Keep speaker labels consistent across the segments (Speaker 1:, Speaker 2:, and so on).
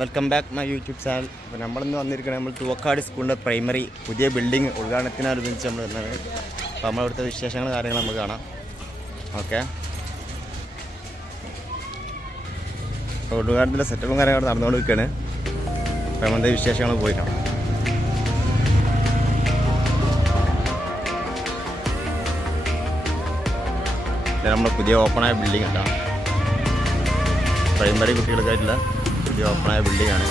Speaker 1: Welcome back my YouTube channel അപ്പോൾ നമ്മളിന്ന് വന്നിരിക്കുന്നത് നമ്മൾ തുവക്കാട് സ്കൂളിന്റെ പ്രൈമറി പുതിയ ബിൽഡിംഗ് ഉദ്ഘാടനത്തിനനുബന്ധിച്ച് നമ്മൾ വരുന്നത് അപ്പോൾ നമ്മളിവിടുത്തെ വിശേഷങ്ങൾ കാര്യങ്ങൾ നമുക്ക് കാണാം. ഓക്കെ ഉദ്ഘാടനത്തിന്റെ സെറ്റപ്പും കാര്യങ്ങളും നടന്നുകൊണ്ടിരിക്കുകയാണ്. അപ്പോൾ പ്രമന്ത വിശേഷങ്ങൾ പോയി കാണാം. നമ്മുടെ പുതിയ ഓപ്പണായ ബിൽഡിംഗ് കേട്ടോ പ്രൈമറി കുട്ടികൾക്കായിട്ടുള്ള പുതിയ ഓപ്പണായ ബിൽഡിംഗ് ആണ്.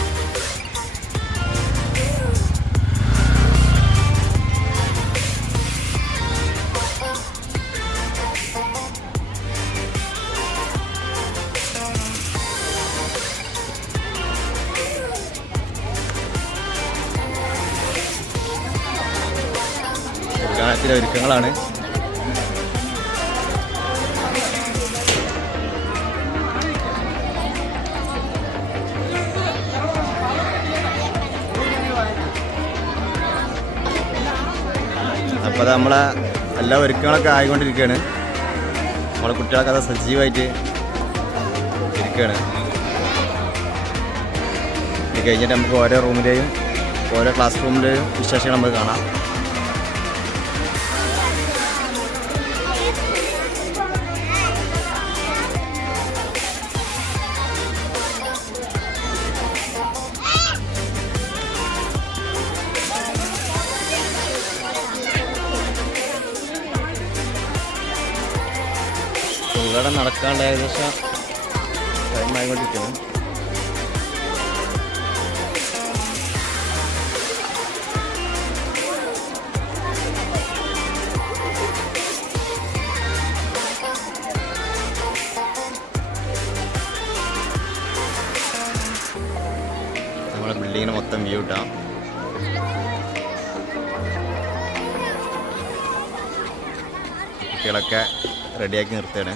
Speaker 1: ഉദ്ഘാടനത്തിലെ ഒരുക്കങ്ങളാണ്. അപ്പോൾ അത് നമ്മളെ എല്ലാ ഒരുക്കങ്ങളൊക്കെ ആയിക്കൊണ്ടിരിക്കുകയാണ്. നമ്മളെ കുട്ടികളൊക്കെ അത് സജീവമായിട്ട് ഇരിക്കുകയാണ്. ഇത് കഴിഞ്ഞിട്ട് നമുക്ക് ഓരോ റൂമിലെയും ഓരോ ക്ലാസ് റൂമിലെയും വിശേഷങ്ങൾ നമുക്ക് കാണാം. നടക്കാണ്ട് ഏകദേശം ടൈമായിക്കൊണ്ടിരിക്കുന്നു ബിൽഡിങ്ങിന് മൊത്തം വ്യൂ ഇട്ടാം കുട്ടികളൊക്കെ റെഡിയാക്കി നിർത്തുകയാണ്.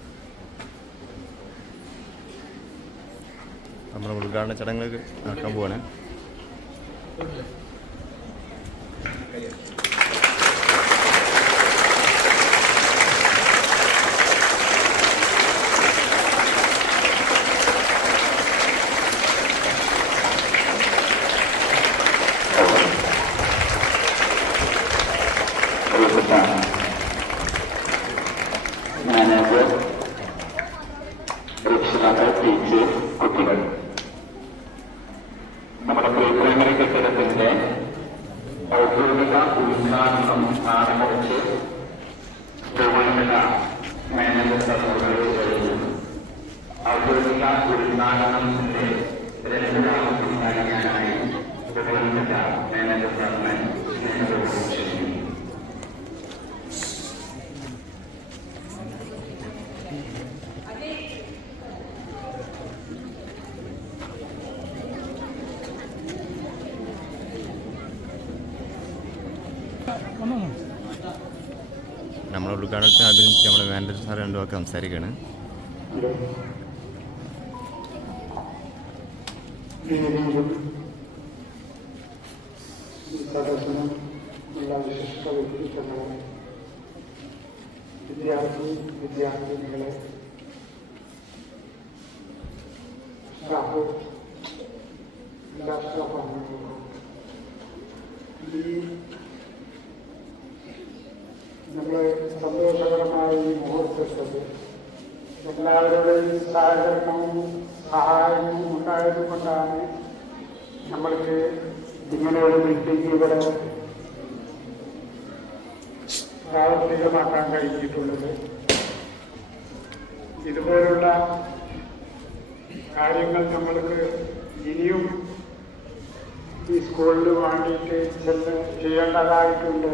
Speaker 1: നമ്മൾ ഉദ്ഘാടന ചടങ്ങുകൾ നടക്കാൻ പോവാണ്.
Speaker 2: നമ്മുടെ
Speaker 1: ഉദ്ഘാടനത്തിന് അഭിനയിച്ച് നമ്മുടെ മാനേജർ സാർ രണ്ടുമൊക്കെ സംസാരിക്കുകയാണ്
Speaker 3: വിശിഷ്ട വ്യക്തിത്വങ്ങളെ വിദ്യാർത്ഥി വിദ്യാർത്ഥിനികളെ എല്ലാ ഈ നമ്മളെ സന്തോഷകരമായ ഈ മുഹൂർത്തത്തിൽ എല്ലാവരുടെയും സഹകരണവും സഹായവും ഉണ്ടായതുകൊണ്ടാണ് നമ്മൾക്ക് ഇങ്ങനെ ഒരു മീറ്റിംഗ് ഇവിടെ പ്രാവർത്തികമാക്കാൻ കഴിഞ്ഞിട്ടുള്ളത്. ഇതുപോലുള്ള കാര്യങ്ങൾ നമ്മൾക്ക് ഇനിയും ഈ സ്കൂളിന് വേണ്ടിയിട്ട് ചെന്ന് ചെയ്യേണ്ടതായിട്ടുണ്ട്.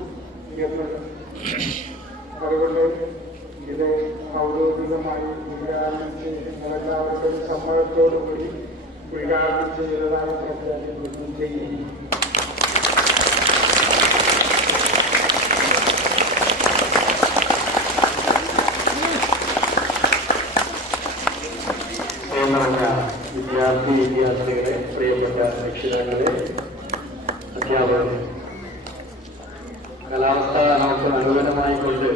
Speaker 3: എന്ന് അതുകൊണ്ട് ഇത് ഔദ്യോഗികമായി ഉദ്ഘാടനം ചെയ്ത് നിങ്ങളെല്ലാവരുടെയും സമ്മതത്തോടുകൂടി ഉദ്ഘാടനം ചെയ്തതായി പ്രഖ്യാപിക്കുകയും ചെയ്യുന്നു
Speaker 2: സ്വയം നിറഞ്ഞ വിദ്യാർത്ഥി വിദ്യാർത്ഥികളെ പ്രിയപ്പെട്ട രക്ഷിതാക്കളെ അധ്യാപകരെ കാലാവസ്ഥ നമുക്ക് അനുകൂലമായി കൊണ്ട്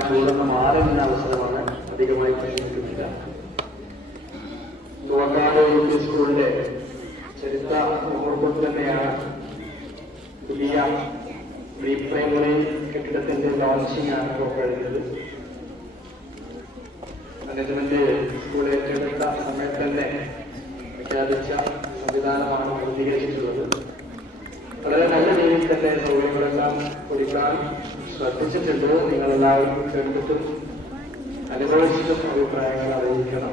Speaker 2: ശക്തമായ ചൂടൊന്ന് മാറി നിന്ന അവസരമാണ് അധികമായി പരിഗണിക്കുന്നില്ല ചുവക്കാട് യു പി സ്കൂളിന്റെ ചരിത്ര മുഹൂർത്തത്തിൽ തന്നെയാണ് പുതിയ പ്രീ പ്രൈമറി കെട്ടിടത്തിന്റെ ലോഞ്ചിങ് ആണ് ഇപ്പോൾ കഴിഞ്ഞത്. മാനേജ്മെന്റ് സ്കൂൾ ഏറ്റെടുത്ത സമയത്ത് തന്നെ പ്രഖ്യാപിച്ച സംവിധാനമാണ് പൂർത്തീകരിച്ചിട്ടുള്ളത് വളരെ നല്ല രീതിയിൽ തന്നെ സൗകര്യങ്ങളെല്ലാം കൊടുക്കാൻ ശ്രദ്ധിച്ചിട്ടുണ്ട്. നിങ്ങളെല്ലാവരും കേട്ടിട്ടും അനുഭവിച്ചിട്ടും അഭിപ്രായങ്ങൾ അറിയിക്കണം.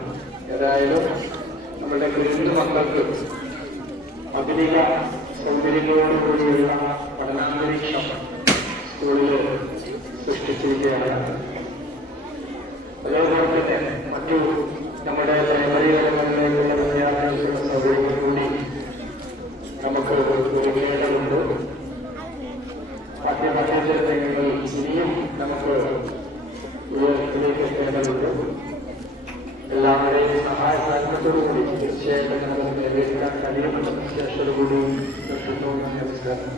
Speaker 2: ഏതായാലും നമ്മുടെ ക്രിസ്തു മക്കൾക്ക് ആധുനിക സൗകര്യങ്ങളോടുകൂടിയുള്ള പഠനാന്തരീക്ഷം സ്കൂളിൽ സൃഷ്ടിച്ചിരിക്കുകയാണ്. അതേപോലെ തന്നെ മറ്റു നമ്മുടെ ലൈബ്രറികളിലുള്ള സൗകര്യങ്ങൾ കൂടി നമുക്ക് ഒരുങ്ങേണ്ടതുണ്ട് എല്ലാവരുടെയും സഹായ സഹകരണത്തോടുകൂടി തീർച്ചയായിട്ടും നമുക്ക് നിറവേറ്റാൻ കഴിയുമെന്ന പ്രത്യാശയോടുകൂടി നിർത്തുന്നു. നമസ്കാരം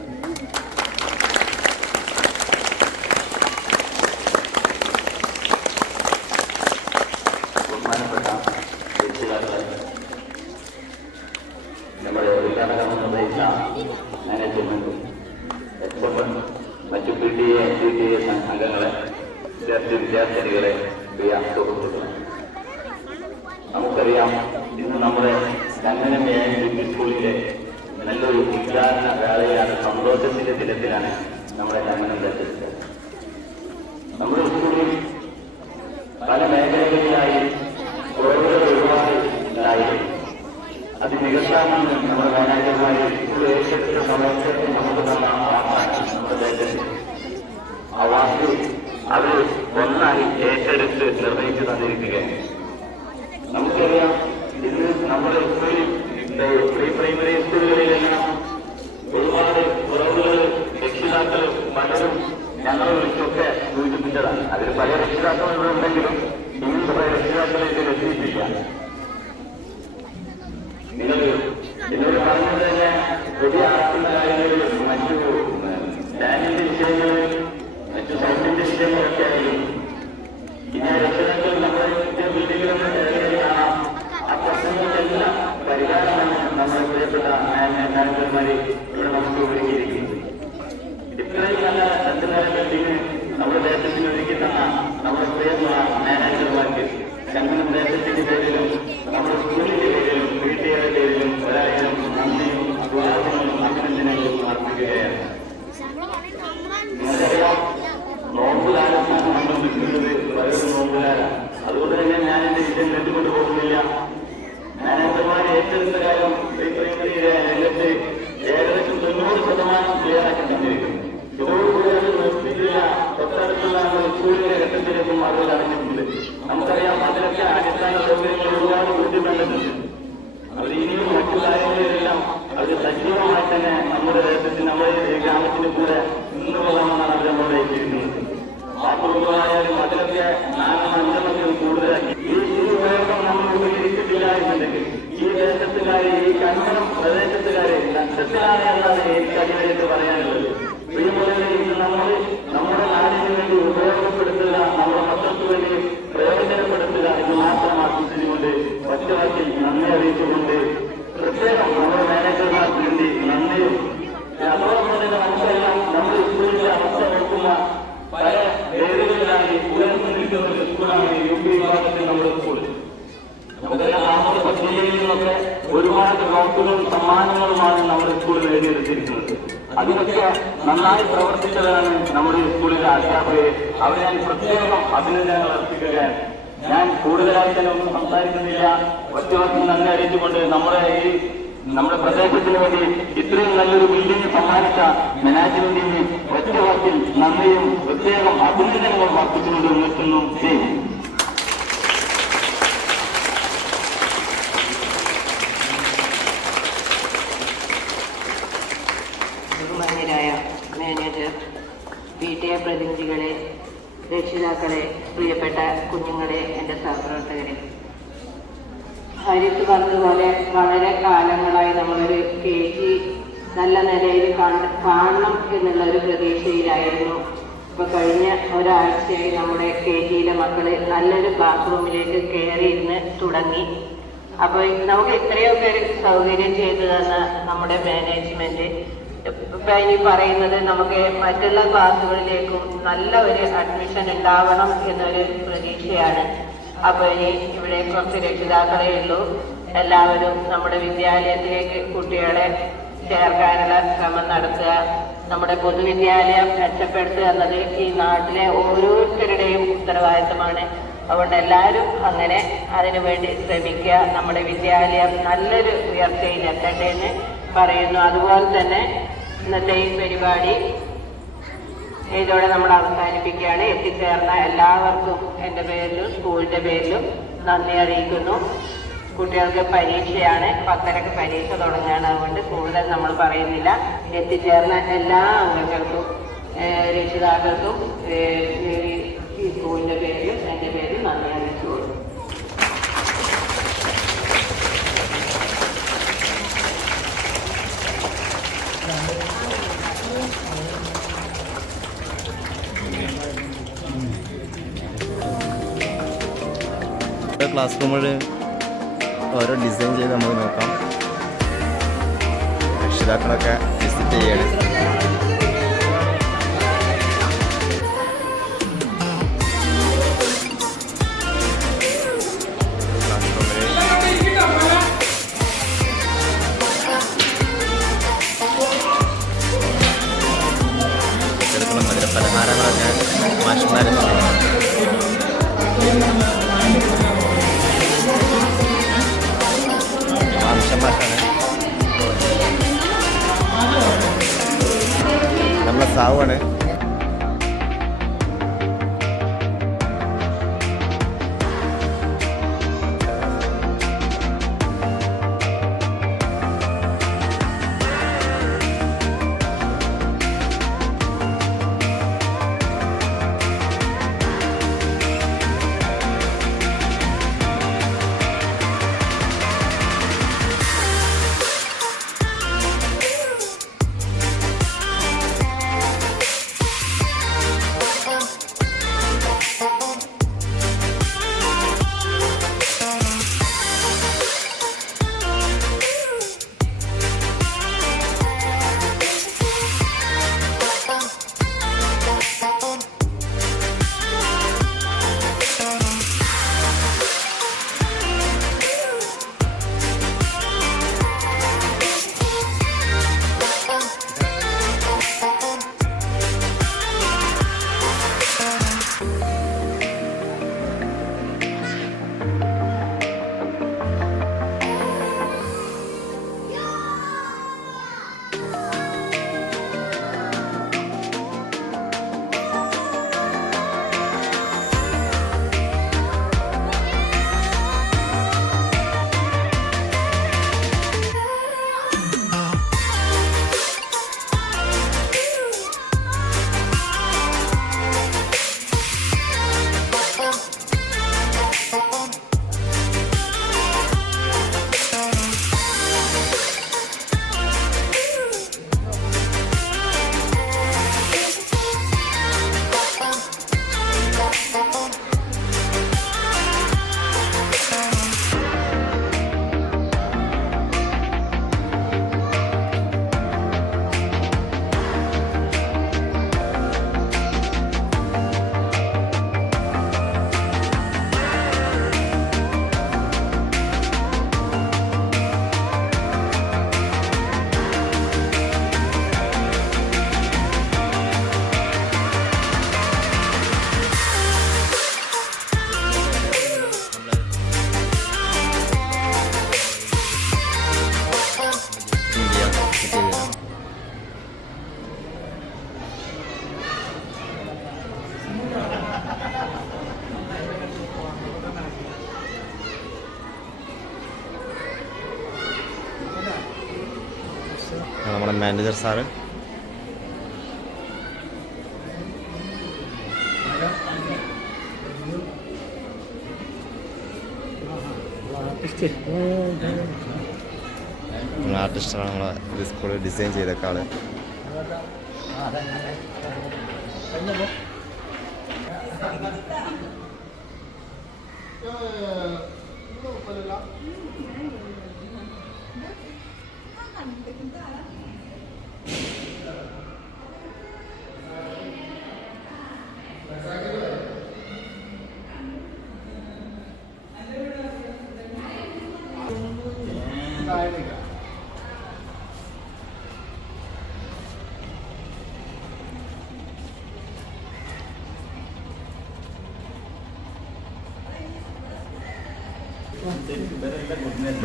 Speaker 4: ബഹുമാനപ്പെട്ട രക്ഷിതാക്കളെ നമ്മുടെ ഉദ്ഘാടനം നിർവഹിച്ച മാനേജ്മെന്റ് എച്ച് എം മറ്റു P T A P T A അംഗങ്ങളെ വിദ്യാർത്ഥി വിദ്യാർത്ഥിനികളെ പ്രിയ സുഹൃത്തുക്കളെ നമുക്കറിയാം ഇന്ന് നമ്മുടെ ചങ്ങനം എ എം പി സ്കൂളിലെ നല്ലൊരു ഉദ്ഘാടന വേളയാണ് സന്തോഷത്തിന്റെ ദിനത്തിലാണ് നമ്മുടെ ചങ്ങനം തെറ്റെടുത്തത് നമ്മുടെ സ്കൂളിൽ പല മേഖലകളിലായി ഓരോ ഒരുപാട് ഉണ്ടായി. അത് നികത്താമെന്ന് നമ്മുടെ മാനേജർമാരെ Mm-hmm. നിന്നൊക്കെ ഒരുപാട് ട്രോഫികളും സമ്മാനങ്ങളുമാണ് നമ്മുടെ സ്കൂൾ നേടിയെടുത്തിരിക്കുന്നത്. അതിനൊക്കെ നന്നായി പ്രവർത്തിച്ചതാണ് നമ്മുടെ സ്കൂളിലെ അധ്യാപകരെ അവരെ ഞാൻ പ്രത്യേകം അഭിനന്ദനങ്ങൾ അർപ്പിക്കുകയാണ്. ഞാൻ കൂടുതലായിട്ട് ഒന്നും സംസാരിക്കുന്നില്ല. ഒറ്റവാക്കിൽ നന്ദി അറിയിച്ചുകൊണ്ട് നമ്മുടെ ഈ നമ്മുടെ പ്രദേശത്തിന് വേണ്ടി ഇത്രയും നല്ലൊരു ബിൽഡിംഗ് സമ്മാനിച്ച മാനേജ്മെന്റിന് ഒറ്റവാക്കിൽ നന്ദിയും പ്രത്യേകം അഭിനന്ദനങ്ങളും അർപ്പിച്ചുകൊണ്ട് നിർത്തുന്നു. ജയ്
Speaker 5: എ പ്രതിനിധികളെ രക്ഷിതാക്കളെ പ്രിയപ്പെട്ട കുഞ്ഞുങ്ങളെ എന്റെ സഹപ്രവർത്തകരെ. ഹരിത്ത് പറഞ്ഞതുപോലെ വളരെ കാലങ്ങളായി നമ്മളൊരു കെ ജി നല്ല നിലയിൽ കാണ- കാണണം എന്നുള്ള ഒരു പ്രതീക്ഷയിലായിരുന്നു. ഇപ്പൊ കഴിഞ്ഞ ഒരാഴ്ചയായി നമ്മുടെ കെ ജിയിലെ മക്കൾ നല്ലൊരു ബാത്റൂമിലേക്ക് റൂമിലേക്ക് കയറിയിരുന്ന് തുടങ്ങി. അപ്പൊ നമുക്ക് ഇത്രയൊക്കെ ഒരു സൗകര്യം ചെയ്തു തന്ന നമ്മുടെ മാനേജ്മെന്റ് ഇനി പറയുന്നത് നമുക്ക് മറ്റുള്ള ക്ലാസ്സുകളിലേക്കും നല്ല ഒരു അഡ്മിഷൻ ഉണ്ടാവണം എന്നൊരു പ്രതീക്ഷയാണ്. അപ്പൊ ഇനി ഇവിടെ കുറച്ച് രക്ഷിതാക്കളെ ഉള്ളൂ. എല്ലാവരും നമ്മുടെ വിദ്യാലയത്തിലേക്ക് കുട്ടികളെ ചേർക്കാനുള്ള ശ്രമം നടത്തുക. നമ്മുടെ പൊതുവിദ്യാലയം മെച്ചപ്പെടുത്തുക എന്നത് ഈ നാട്ടിലെ ഓരോരുത്തരുടെയും ഉത്തരവാദിത്തമാണ്. അതുകൊണ്ട് എല്ലാവരും അങ്ങനെ അതിനുവേണ്ടി ശ്രമിക്കുക. നമ്മുടെ വിദ്യാലയം നല്ലൊരു ഉയർച്ചയിൽ എത്തട്ടെ എന്ന് പറയുന്നു. അതുപോലെ തന്നെ ഇന്നത്തെ ഈ പരിപാടി ഇതോടെ നമ്മൾ അവസാനിപ്പിക്കുകയാണ്. എത്തിച്ചേർന്ന എല്ലാവർക്കും എന്റെ പേരിലും സ്കൂളിന്റെ പേരിലും നന്ദി അറിയിക്കുന്നു. കുട്ടികൾക്ക് പരീക്ഷയാണ്. പത്തരക്ക് പരീക്ഷ തുടങ്ങുകയാണ് അതുകൊണ്ട് കൂടുതൽ നമ്മൾ പറയുന്നില്ല. എത്തിച്ചേർന്ന എല്ലാ അംഗങ്ങൾക്കും രക്ഷിതാക്കൾക്കും ഈ സ്കൂളിന്റെ പേരിലും
Speaker 1: ഓരോ ക്ലാസ് റൂമിൽ ഓരോ ഡിസൈൻ ചെയ്ത് നമുക്ക് നോക്കാം. രക്ഷിതാക്കളൊക്കെ വിസിറ്റ് ചെയ്യാണ്. പലഹാരങ്ങളൊക്കെ മാഷന്മാരെ നമ്മളെ നമ്മുടെ മാനേജർ സാറ്. ആർട്ടിസ്റ്റാണ് നമ്മളെ സ്കൂളിൽ ഡിസൈൻ ചെയ്തൊക്കെ ആൾ. ഇപ്പം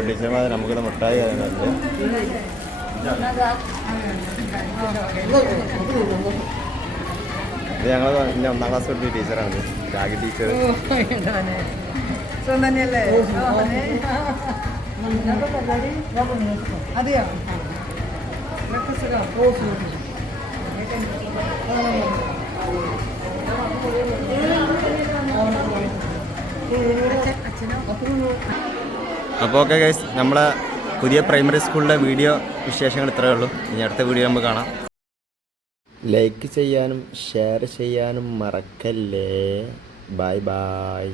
Speaker 1: ടീച്ചർമാർ നമുക്കിവിടെ മിഠായി തരുന്നുണ്ട് ഇത് ഞങ്ങൾ എന്റെ ഒന്നാം ക്ലാസ് തൊട്ട് ടീച്ചറാണ് രാഗി ടീച്ചർ.
Speaker 6: അതെയോ?
Speaker 1: അപ്പോൾ ഓക്കെ ഗൈസ് നമ്മളെ പുതിയ പ്രൈമറി സ്കൂളിലെ വീഡിയോ വിശേഷങ്ങൾ ഇത്രയേ ഉള്ളൂ. ഇനി അടുത്ത വീഡിയോ നമുക്ക് കാണാം. ലൈക്ക് ചെയ്യാനും ഷെയർ ചെയ്യാനും മറക്കല്ലേ? Bye bye